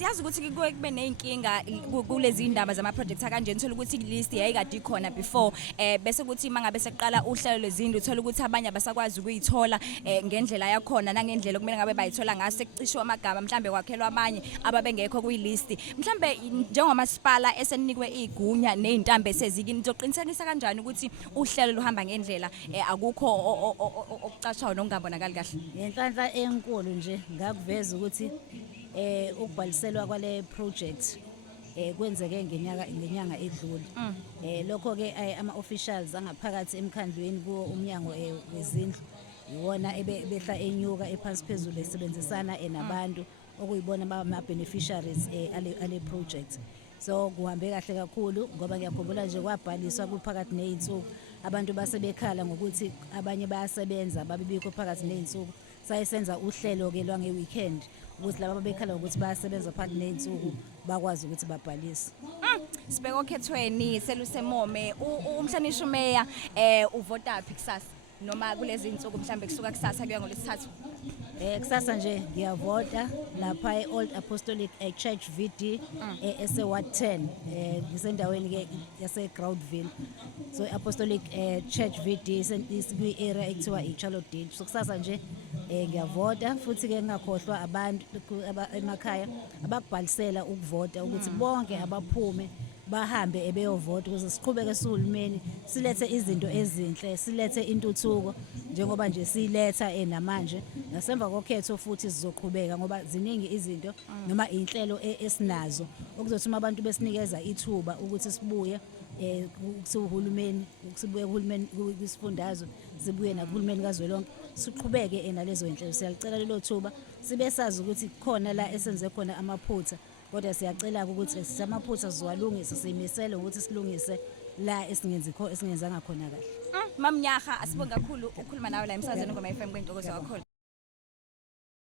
siyazi ukuthi kube nezinkinga kulezi indaba zama projects kanjeni uthola ukuthi ilist yayikade ikhona before bese kuthi mangabe seqala uhlelo lezindlu uthola ukuthi abanye abasakwazi ukuyithola ngendlela yakhona nangendlela okumele ngabe bayithola ngaso sekucishwa amagama mhlambe kwakhelwa abanye ababengekho kuyilist mhlambe njengomasipala esenikwe igunya nezintambe sezikini nizoqinisekisa kanjani ukuthi uhlelo luhamba ngendlela akukho okucashwayo nokungabonakali kahle Inhlanhla enkulu nje ngakuveza ukuthi ukubhaliselwa kwale project kwenzeke ngenyanga edlule lokho ke ama officials angaphakathi emkhandlweni kuwo umnyango wezindlu iwona ebehla enyuka ephansi phezulu esebenzisana nabantu okuyibona ama beneficiaries ale project so kuhambe kahle kakhulu ngoba ngiyakhumbula nje kwabhaliswa kuphakathi nezinsuku abantu basebekhala ngokuthi abanye bayasebenza babibikho phakathi nezinsuku sayisenza uhlelo ke lwange weekend ukuthi laba babekhala ukuthi bayasebenza phakathi nezinsuku bakwazi ukuthi babhalise sibeka okhethweni selusemome umhlanisho meya uvota phi kusasa noma kulezi insuku mhlambe kusuka kusasa kuya ngolesithathu kusasa nje ngiyavota lapha eOld Apostolic Church VD ese-Ward 10 ngisendaweni ke yase-Groundville so Apostolic Church VD isikwi-area ekuthiwa iCharlotte Ditch so kusasa nje ngiyavota futhi ke ngingakhohlwa abantu emakhaya abakubhalisela ukuvota ukuthi bonke abaphume bahambe ebeyovota ukuze siqhubeke sihulumeni silethe izinto ezinhle silethe intuthuko njengoba nje siletha namanje nasemva kokhetho futhi sizoqhubeka ngoba ziningi izinto noma inhlelo esinazo okuzothi abantu besinikeza ithuba ukuthi sibuye kuhulumeni sibuye kuhulumeni kwisifundazwe sibuye nakuhulumeni kazwelonke siqhubeke nalezo inhlelo siyalicela lelo thuba sibe sazi ukuthi khona la esenze khona amaphutha kodwa siyacela ukuthi sisamaphutha siwalungise siyimisele ukuthi silungise la esingenzanga khona kahle Mamnyaha asibonga kakhulu ukukhuluma nawe la emsazweni ngoma FM kwentokozo kakhulu